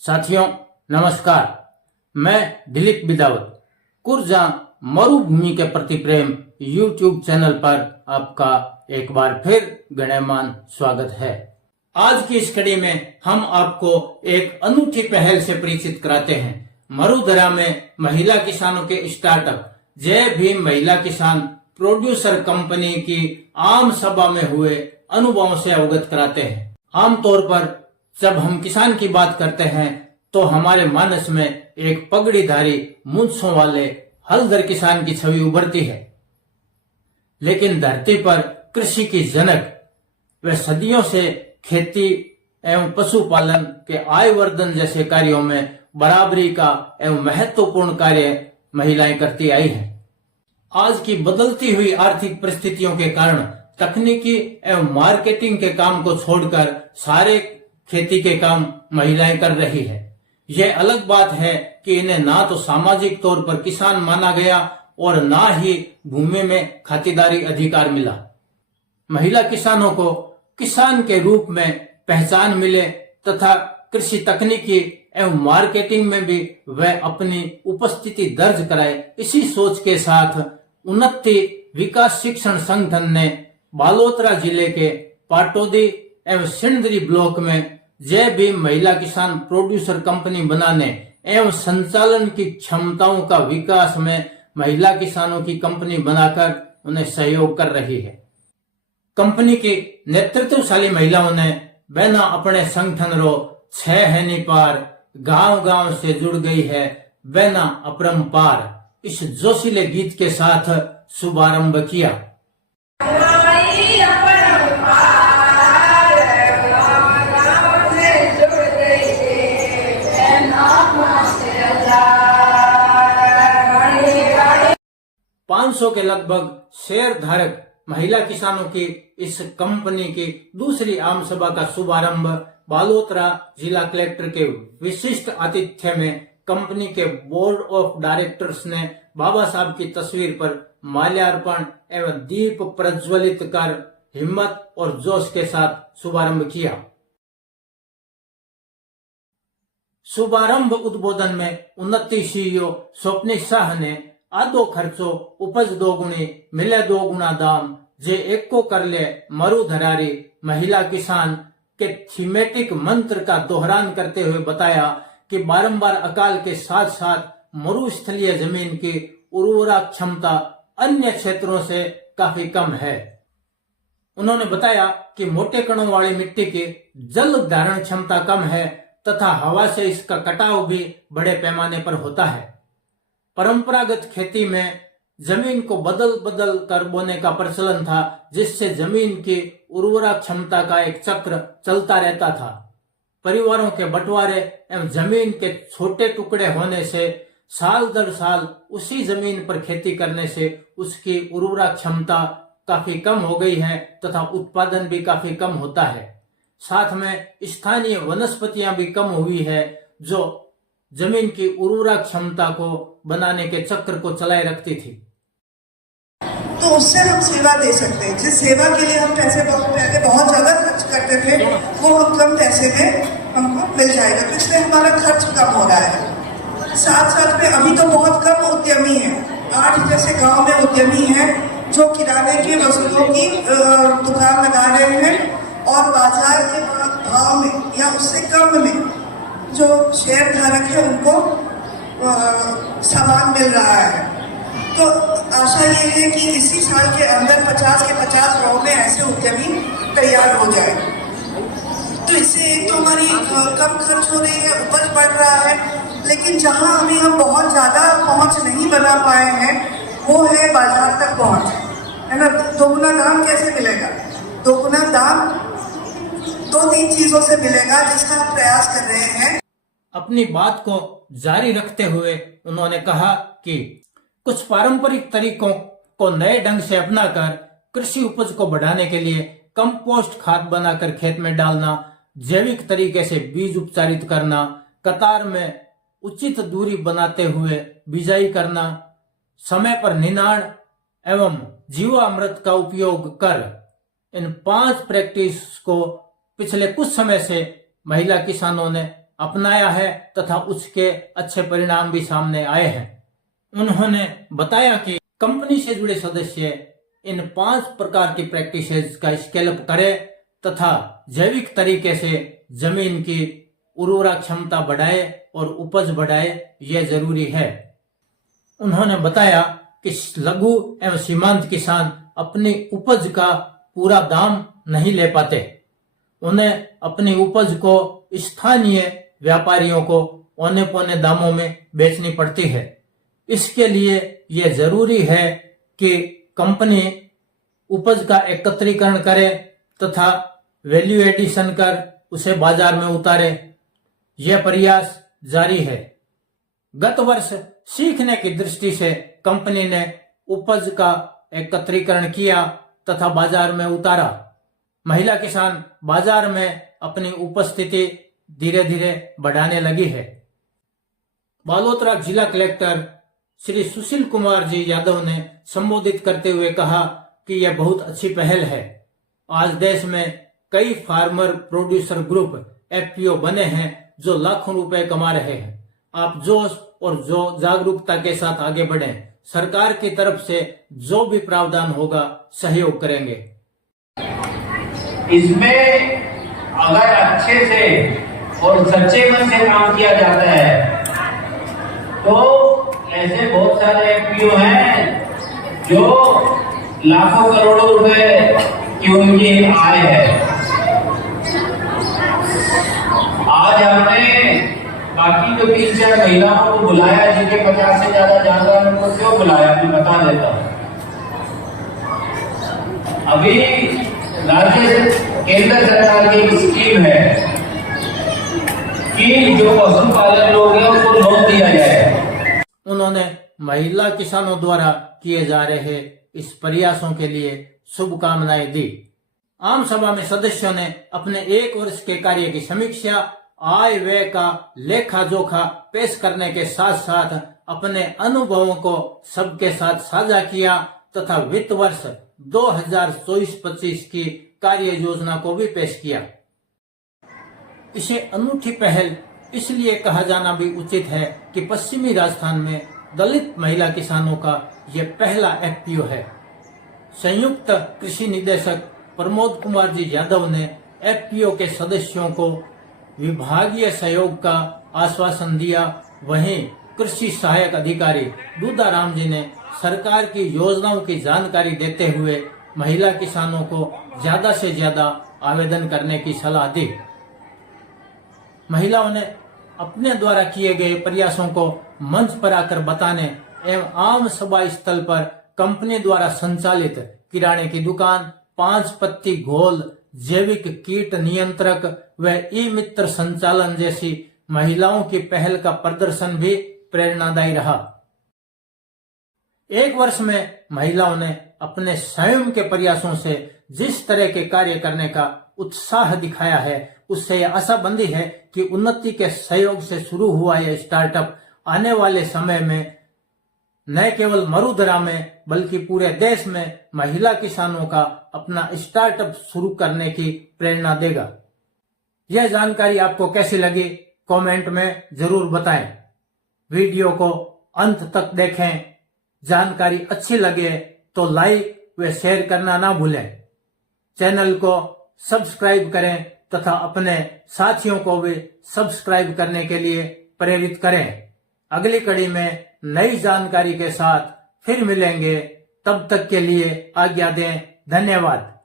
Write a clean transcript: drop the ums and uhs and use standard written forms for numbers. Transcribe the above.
साथियों नमस्कार। मैं दिलीप बिदावत कुर्जा मरुभूमि के प्रति प्रेम YouTube चैनल पर आपका एक बार फिर गणमान्य स्वागत है। आज की इस कड़ी में हम आपको एक अनूठी पहल से परिचित कराते हैं। मरुधरा में महिला किसानों के स्टार्टअप जय भीम महिला किसान प्रोड्यूसर कंपनी की आम सभा में हुए अनुभवों से अवगत कराते हैं। आमतौर पर जब हम किसान की बात करते हैं तो हमारे मानस में एक पगड़ीधारी मूंछों वाले हलधर किसान की छवि उभरती है, लेकिन धरती पर कृषि की जनक व सदियों से खेती एवं पशुपालन के आय वर्धन जैसे कार्यों में बराबरी का एवं महत्वपूर्ण कार्य महिलाएं करती आई हैं। आज की बदलती हुई आर्थिक परिस्थितियों के कारण तकनीकी एवं मार्केटिंग के काम को छोड़कर सारे खेती के काम महिलाएं कर रही है। यह अलग बात है कि इन्हें ना तो सामाजिक तौर पर किसान माना गया और ना ही भूमि में खातिरदारी अधिकार मिला। महिला किसानों को किसान के रूप में पहचान मिले तथा कृषि तकनीकी एवं मार्केटिंग में भी वह अपनी उपस्थिति दर्ज कराए, इसी सोच के साथ उन्नति विकास शिक्षण संगठन ने बालोतरा जिले के पाटोदी एवं सिंदरी ब्लॉक में जय भीम महिला किसान प्रोड्यूसर कंपनी बनाने एवं संचालन की क्षमताओं का विकास में महिला किसानों की कंपनी बनाकर उन्हें सहयोग कर रही है। कंपनी की नेतृत्वशाली महिलाओं ने बिना अपने संगठन रो 6 है पार गांव-गांव से जुड़ गई है बिना अपरंपार इस जोशीले गीत के साथ शुभारंभ किया। सौ के लगभग शेयर धारक महिला किसानों की इस कंपनी की दूसरी आम सभा का शुभारंभ बालोतरा जिला कलेक्टर के विशिष्ट आतिथ्य में कंपनी के बोर्ड ऑफ डायरेक्टर्स ने बाबा साहब की तस्वीर पर माल्यार्पण एवं दीप प्रज्वलित कर हिम्मत और जोश के साथ शुभारंभ किया। शुभारंभ उद्बोधन में उन्नति सीईओ स्वप्निल शाह ने आधो खर्चो उपज दोगुनी मिले दोगुना दाम जे एक को कर ले मरुधरारी महिला किसान के थीमेटिक मंत्र का दोहरान करते हुए बताया कि बारंबार अकाल के साथ साथ मरुस्थलीय जमीन की उर्वरा क्षमता अन्य क्षेत्रों से काफी कम है। उन्होंने बताया कि मोटे कणों वाली मिट्टी की जल धारण क्षमता कम है तथा हवा से इसका कटाव भी बड़े पैमाने पर होता है। परंपरागत खेती में जमीन को बदल बदल कर बोने का प्रचलन था, जिससे जमीन की उर्वरा क्षमता का एक चक्र चलता रहता था। परिवारों के बंटवारे एवं जमीन के छोटे टुकड़े होने से साल दर साल उसी जमीन पर खेती करने से उसकी उर्वरा क्षमता काफी कम हो गई है तथा उत्पादन भी काफी कम होता है। साथ में स्थानीय वनस्पतियां भी कम हुई है जो जमीन की उर्वरा क्षमता को बनाने के चक्र को चलाए रखती थी। तो उससे हम सेवा दे सकते हैं। जिस सेवा के लिए हम पैसे पहले बहुत ज्यादा खर्च करते थे वो हम कम पैसे में हमको मिल जाएगा, तो इसलिए हमारा खर्च कम हो रहा है। साथ साथ में अभी तो बहुत कम उद्यमी है। 8 जैसे गांव में उद्यमी हैं जो किराने की वस्तुओं की दुकान लगा रहे हैं और बाजार के भाव में या उससे कम में जो शेयर धारक है उनको सामान मिल रहा है। तो आशा ये है कि इसी साल के अंदर 50 के 50 गाँव में ऐसे उद्यमी तैयार हो जाए। तो इससे एक तो हमारी कम खर्च हो रही है, उपज बढ़ रहा है, लेकिन जहां अभी हम बहुत ज्यादा पहुंच नहीं बना पाए हैं वो है बाजार तक पहुंच, है ना। दोगुना दाम कैसे मिलेगा? दोगुना दाम 2-3 चीजों से मिलेगा जिसका हम प्रयास कर रहे हैं। अपनी बात को जारी रखते हुए उन्होंने कहा कि कुछ पारंपरिक तरीकों को नए ढंग से अपनाकर कृषि उपज को बढ़ाने के लिए कंपोस्ट खाद बनाकर खेत में डालना, जैविक तरीके से बीज उपचारित करना, कतार में उचित दूरी बनाते हुए बिजाई करना, समय पर निनाण एवं जीवामृत का उपयोग कर इन 5 प्रैक्टिस को पिछले कुछ समय से महिला किसानों ने अपनाया है तथा उसके अच्छे परिणाम भी सामने आए हैं। उन्होंने बताया कि कंपनी से जुड़े सदस्य इन 5 प्रकार की प्रैक्टिसेस का स्केल अप करें तथा जैविक तरीके से जमीन की उर्वरा क्षमता बढ़ाए और उपज बढ़ाए, यह जरूरी है। उन्होंने बताया कि लघु एवं सीमांत किसान अपनी उपज का पूरा दाम नहीं ले पाते। उन्हें अपनी उपज को स्थानीय व्यापारियों को औने पौने दामों में बेचनी पड़ती है। इसके लिए यह जरूरी है कि कंपनी उपज का एकत्रीकरण करे तथा वैल्यू एडिशन कर उसे बाजार में उतारे। यह प्रयास जारी है। गत वर्ष सीखने की दृष्टि से कंपनी ने उपज का एकत्रीकरण किया तथा बाजार में उतारा। महिला किसान बाजार में अपनी उपस्थिति धीरे धीरे बढ़ाने लगी है। बालोतरा जिला कलेक्टर श्री सुशील कुमार जी यादव ने संबोधित करते हुए कहा कि यह बहुत अच्छी पहल है। आज देश में कई फार्मर प्रोड्यूसर ग्रुप FPO बने हैं जो लाखों रुपए कमा रहे हैं। आप जोश और जो जागरूकता के साथ आगे बढ़ें। सरकार की तरफ से जो भी प्रावधान होगा सहयोग करेंगे। इसमें अगर अच्छे से और सच्चे मन से काम किया जाता है तो ऐसे बहुत सारे FPO हैं जो लाखों करोड़ों रुपए की उनकी आय है। आज हमने बाकी जो 3-4 महिलाओं को बुलाया जिनके 50 से ज्यादा जानवर, उनको क्यों बुलाया मैं बता देता हूँ। अभी राज्य केंद्र सरकार की एक स्कीम है कि जो पशुपालक लोग हैं उनको लोन दिया जाए। उन्होंने महिला किसानों द्वारा किए जा रहे इस प्रयासों के लिए शुभकामनाएं दी। आम सभा में सदस्यों ने अपने 1 वर्ष के कार्य की समीक्षा, आय व्यय का लेखा जोखा पेश करने के साथ साथ अपने अनुभवों को सबके साथ साझा किया तथा वित्त वर्ष 2024-25 की कार्य योजना को भी पेश किया। इसे अनूठी पहल इसलिए कहा जाना भी उचित है कि पश्चिमी राजस्थान में दलित महिला किसानों का यह पहला FPO है। संयुक्त कृषि निदेशक प्रमोद कुमार जी यादव ने FPO के सदस्यों को विभागीय सहयोग का आश्वासन दिया। वहीं कृषि सहायक अधिकारी दूधाराम जी ने सरकार की योजनाओं की जानकारी देते हुए महिला किसानों को ज्यादा से ज्यादा आवेदन करने की सलाह दी। महिलाओं ने अपने द्वारा किए गए प्रयासों को मंच पर आकर बताने एवं आम सभा स्थल पर कंपनी द्वारा संचालित किराने की दुकान, 5 पत्ती घोल, जैविक कीट नियंत्रक व ई-मित्र संचालन जैसी महिलाओं की पहल का प्रदर्शन भी प्रेरणादायी रहा। 1 वर्ष में महिलाओं ने अपने स्वयं के प्रयासों से जिस तरह के कार्य करने का उत्साह दिखाया है, उससे यह आशा बंधी है कि उन्नति के सहयोग से शुरू हुआ यह स्टार्टअप आने वाले समय में न केवल मरुधरा में बल्कि पूरे देश में महिला किसानों का अपना स्टार्टअप शुरू करने की प्रेरणा देगा। यह जानकारी आपको कैसी लगी कमेंट में जरूर बताएं। वीडियो को अंत तक देखें। जानकारी अच्छी लगे तो लाइक व शेयर करना ना भूलें। चैनल को सब्सक्राइब करें तथा अपने साथियों को भी सब्सक्राइब करने के लिए प्रेरित करें। अगली कड़ी में नई जानकारी के साथ फिर मिलेंगे। तब तक के लिए आज्ञा दें। धन्यवाद।